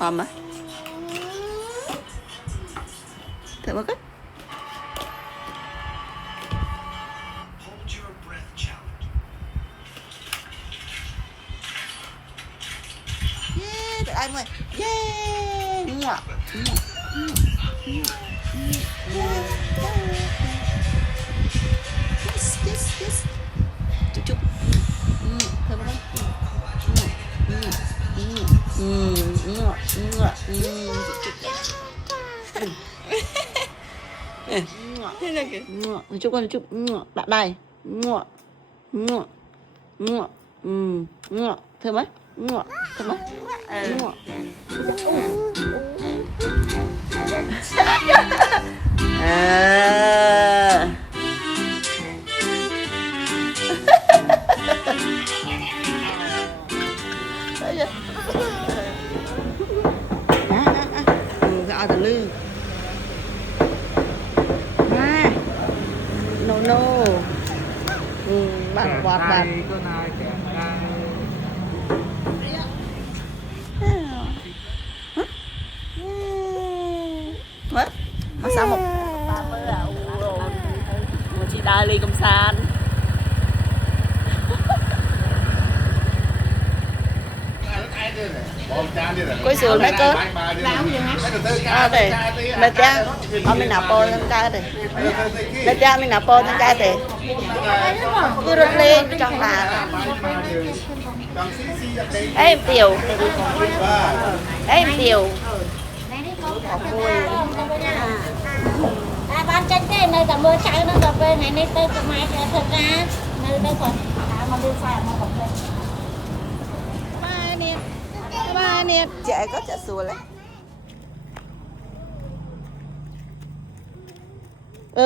Hòm á. Thử một cái. Yeah, tụi anh ơi. Yeah. Yes. Chúc chúc. Thử một cái. Chúc con chúc bạn đây thơm ấy thơm ấy gạo từ lư no bạn bạn mất sao một chị đa ly công san cuối sườn mấy cơ mẹ cha ông mình nạp bò tăng ca thì mẹ cha mình nạp bò tăng ca thì cứ rút lên trong là em tiểu ban chân cái nơi cả mưa cháy nó gặp về này tới cái máy thật ra nơi đây còn mà đi phải mà còn ba nè trẻ có trẻ xùa lấy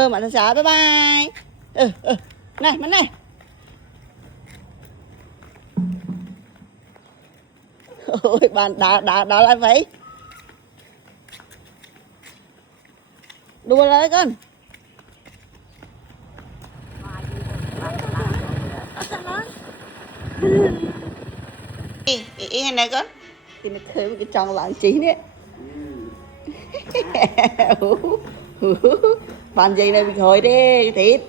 bạn chào bye bye này mà này ôi bạn đá lại vậy đùa lại con ý này con thì nó thấy một cái tròn lạng chín đấy bàn gì này bị hồi đi thịt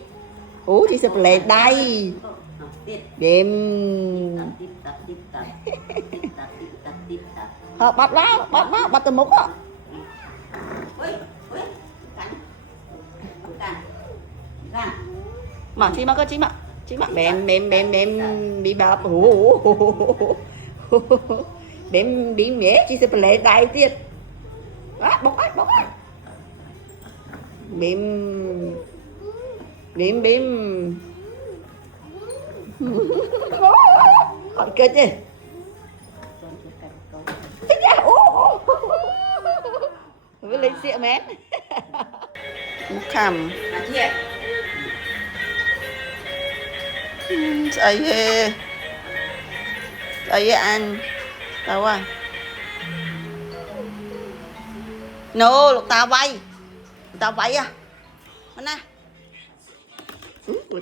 chị sập lệ đây đêm bắt từ mốc á mà chị mà có chị mà bèm bị bạp bèm đi mẹ chị sập lệ đây tiệt bốc á bìm hỏi cơ chứ với lấy rượu mén một khảm ấy anh đâu à no lục tao bay à mà nè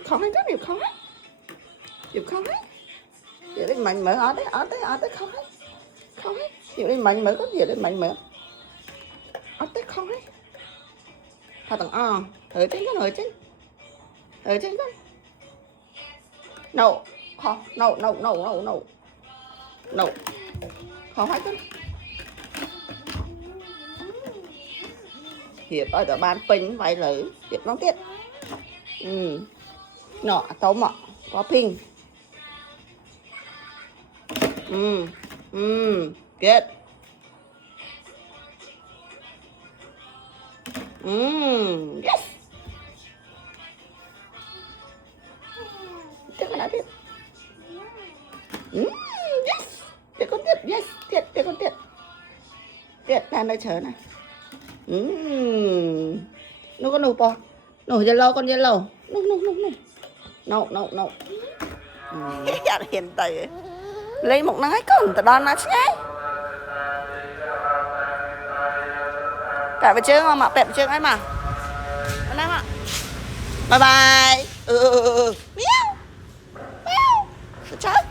khó hết rất nhiều khó hết giờ đây mạnh mở ở đấy khó hết giờ đây mạnh mở có giờ đây mạnh mở ở đấy khó hết thằng ở trên con no khó no khó hết con hiệp ở đó ban pin vài lử hiệp nó tiết nọ tấu mọ có pin good yes tiếp con nào tiếp yes tiếp con tiếp yes tiếp con tiếp đang đây chờ này nó có nổ bò nổ yellow con yellow no dạ hiện tại lấy một nắng con ta đón nó chứ cả về chương mà bẹp chương ấy mà anh em ạ bye bye miau chết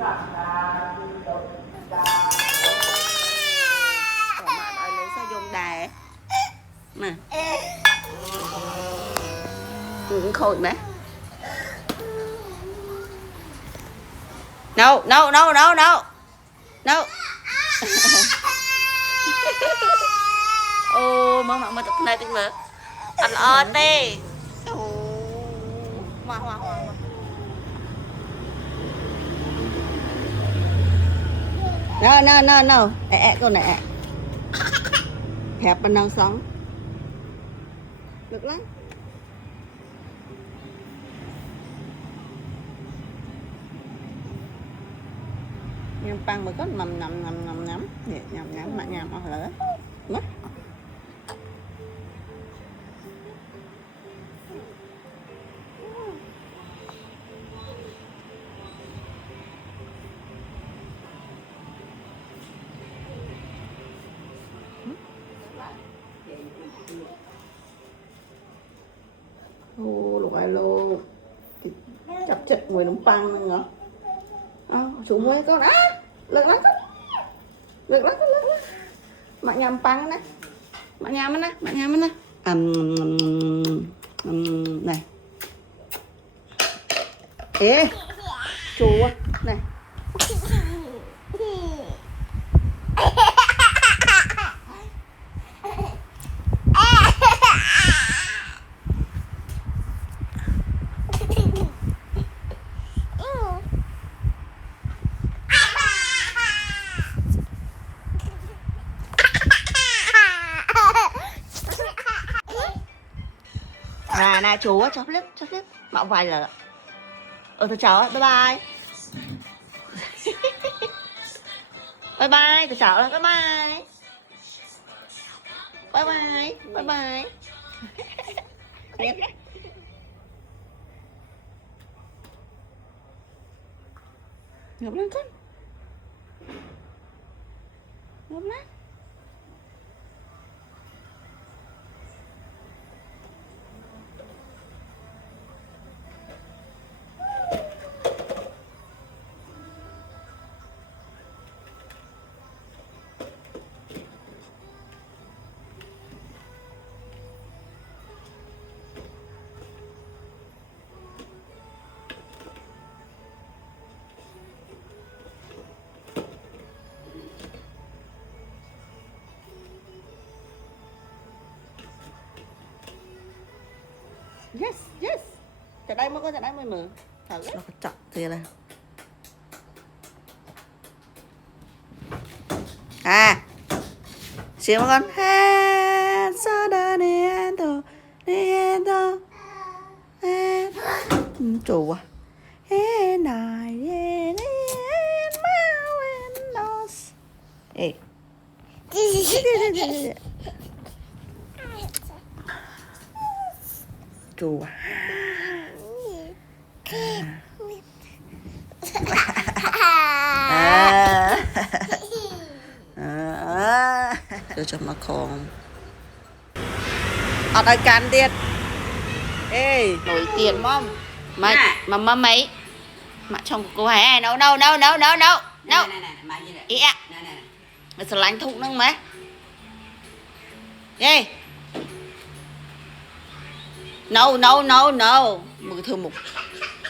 bạn ơi lấy sao dùng đài mà cũng khôi mà no no no no no no ô mà tập này tiếng mở ăn o tê hoa hoa hoa no no no no con này hẹp bên đâu sống được lắm nhắm băng mà có nằm nhắm mà nhắm ở lỡ mất ô lục ai lô chập chật người nấm băng nữa chú mới con lực lắm mà nhầm băng này mà nhầm nè này ê chú này nè chú cho flip mạo vài là thôi cháu bye bye bye bye từ cháu là bye bye bye bye bye bye ngập lên con ngập lên yes tại đây mới mở thử nó có chặt thì này xíu con ha sa da niento chủ and I and my windows ê chủ cho mà con ở đây can tiền ê nổi tiền mong mà mấy mà trong cô hải nấu ý ạ nó sẽ lánh thụng nâng mấy ê no mừng thư mục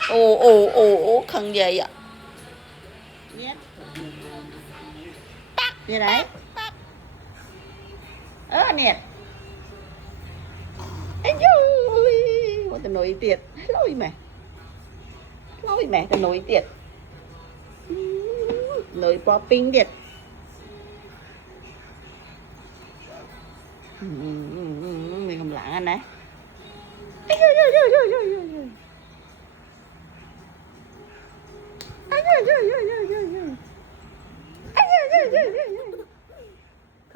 ồ khăn gì ạ gì đấy nè anh ơi tao nổi tiệt lôi mẹ tao nổi tiệt nổi popping tiệt mình không lãng anh đấy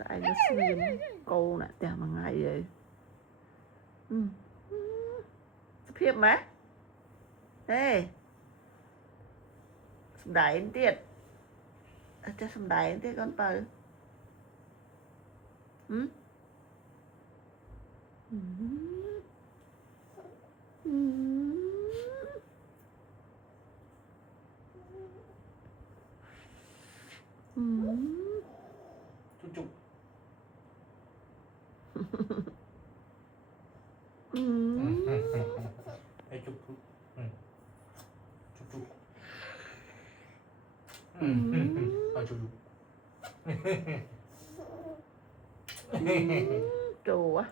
anh nó xem cô nè tao mà ngày vậy phiếp má ê đẩy tiệt cho xong đẩy tiệt con tờ จุ๊บจุ๊บ ไอ้จุ๊บจุ๊บจุ๊บจุ๊บเอาจุ๊บจุ๊บ Trù quá.